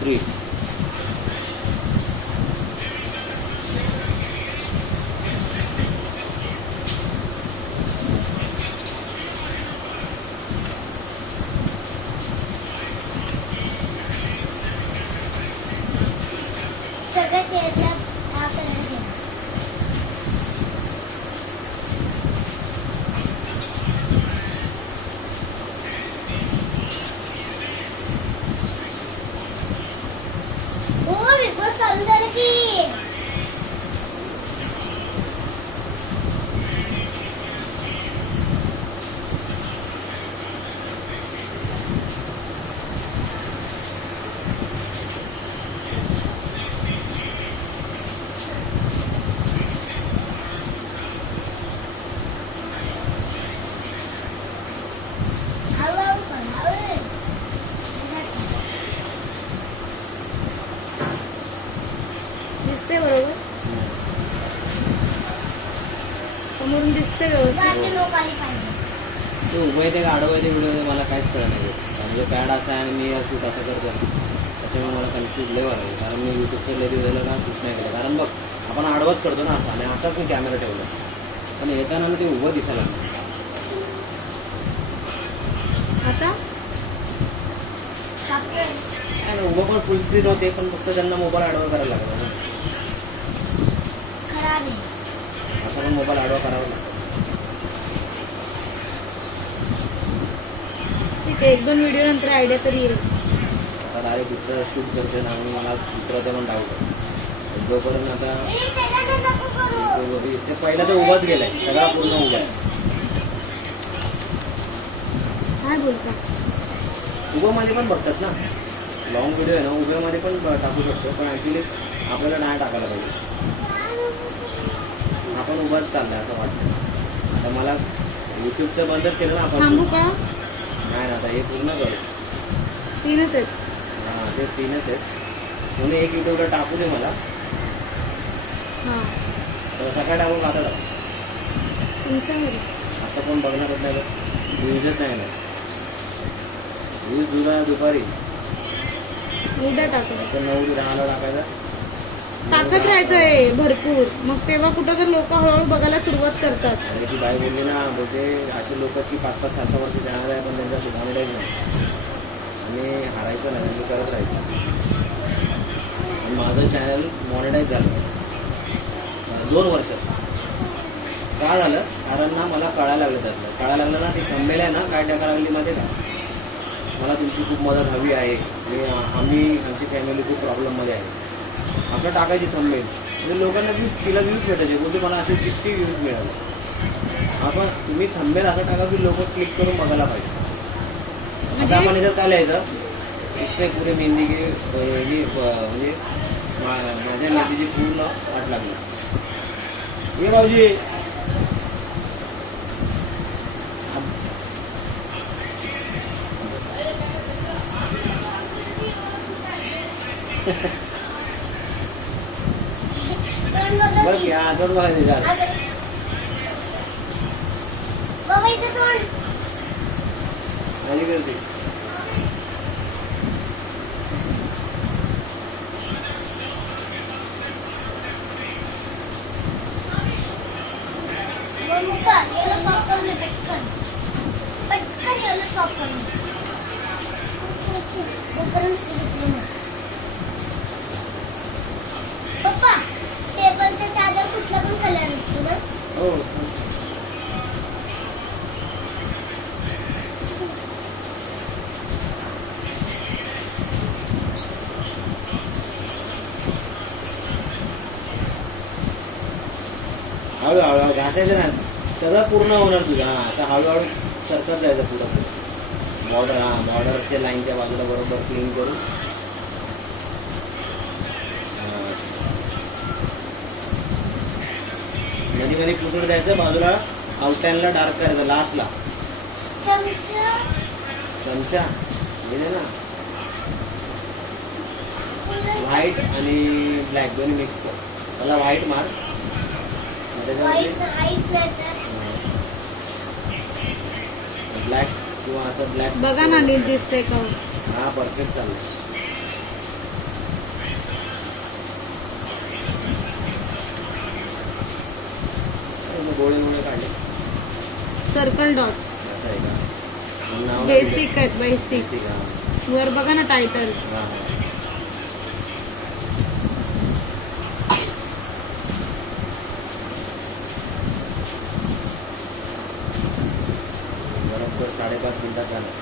три. दिसते बरोबर? समोरून दिसते व्यवस्थित. ते उभं आहे ते आडवं आहे ते व्हिडिओ मला काहीच कळलं नाही. म्हणजे पॅड असा आहे आणि मी शूट असं करतो त्याच्यामुळे मला कन्फ्यूज लय लागलं. कारण मी युट्यूबच्या लेडी झालं का शूट नाही केलं? कारण बघ आपण आडवंच करतो ना असं. आणि असाच मी कॅमेरा ठेवला. पण येताना ना ते उभं दिसायला लागलं. आता? उभं पण फुल स्क्रीन होते पण फक्त त्यांना मोबाईल आडवा करायला लागला. ना असा पण मोबाईल आडवा करावा लागतो. ठीक आहे एक दोन व्हिडिओ नंतर आयडिया तरी येईल. आता डायरेक्ट दुसरं शूट करते ना म्हणून मला दुसरं ते पण डाऊट जोपर्यंत आता ते- पहिला तर उभाच गेलाय सगळा पूर्ण उभा आहे. काय बोलता? उभ्यामध्ये पण बघतात ना. लॉंग व्हिडिओ आहे ना उभ्यामध्ये पण टाकू शकतो पण ॲक्च्युली आपल्याला नाही टाकायला पाहिजे. उभाच चाललाय असं वाटतं. आता मला युट्यूबचं बंदच केलं ना आपण. थांबू का? नाही ना आता हे पूर्ण करू. तीनच आहेत. हां ते तीनच आहेत. म्हणून एक युट्यूबला टाकू दे मला. हा. तर सकाळी टाकून खाता जाऊ. तुमच्यामध्ये आता कोण बघणार होत नाही व्ह्यूजच नाही ना. व्ह्यूज जुना दुपारी. उद्या टाकू. नऊ दहाला टाकायचा. ताकद राहायचंय भरपूर. मग तेव्हा कुठं तर लोक हळूहळू बघायला सुरुवात करतात. आणि ती बाई बोलली ना बोलते अशी लोक की पाच पाच सहा सहा वर्ष जाणार आहे पण त्यांचा सुधारणा नाही आणि हारायचं नाही म्हणजे करत राहायचं. आणि माझं चॅनल मॉनिटाईज झालं. अं, दोन वर्ष. का झालं? कारण ना मला कळायला लागलं त्यातलं. कळायला लागलं ना ते थंबेल आहे ना काय टाकायला लागली मध्ये का? मला तुमची खूप मदत हवी आहे. मी आम्ही आमची फॅमिली खूप प्रॉब्लेममध्ये आहे. असं टाकायची थंबेल म्हणजे लोकांना व्ह्यूज तिला व्ह्यूज भेटायचे. बोलते मला असे सिक्स्टी व्ह्यूज मिळाले. आपण तुम्ही थंबेल असं टाका की लोक क्लिक करून बघायला पाहिजे. आता आपण याच्यात काय लिहायचं? इसने पुरे मेहंदी के हे, म्हणजे माझ्या मेहंदीची पूर्ण वाट लागली. ये भाऊजी. तोंड बघा. या दोन बघायचे झालं. पटकन. पटकन याला करून हळू हळूहळू. हळू घासायचं ना सगळं पूर्ण होणार तुझं. हा आता हळूहळू सरकत जायचं पुढं पुढं. बॉर्डर हा बॉर्डरच्या लाईनच्या बाजूला बरोबर क्लीन करून. मध्ये मध्ये पुसड द्यायचं बाजूला आउटलाईनला डार्क करायचं लास्टला चमचा. चमचा. दे ना. व्हाईट आणि ब्लॅक दोन्ही मिक्स कर. त्याला व्हाईट मार. ब्लॅक किंवा असं ब्लॅक बघा ना नीट दिसतंय का? हा परफेक्ट चाललंय. गोळे गोळे काढले सर्कल डॉट असं आहे का मग नाव नाही दिलं. बेसिक आहेत बेसिक हा. वर बघा ना टायटल हा, हा. बरोबर साडेपाच मिनिटात झालं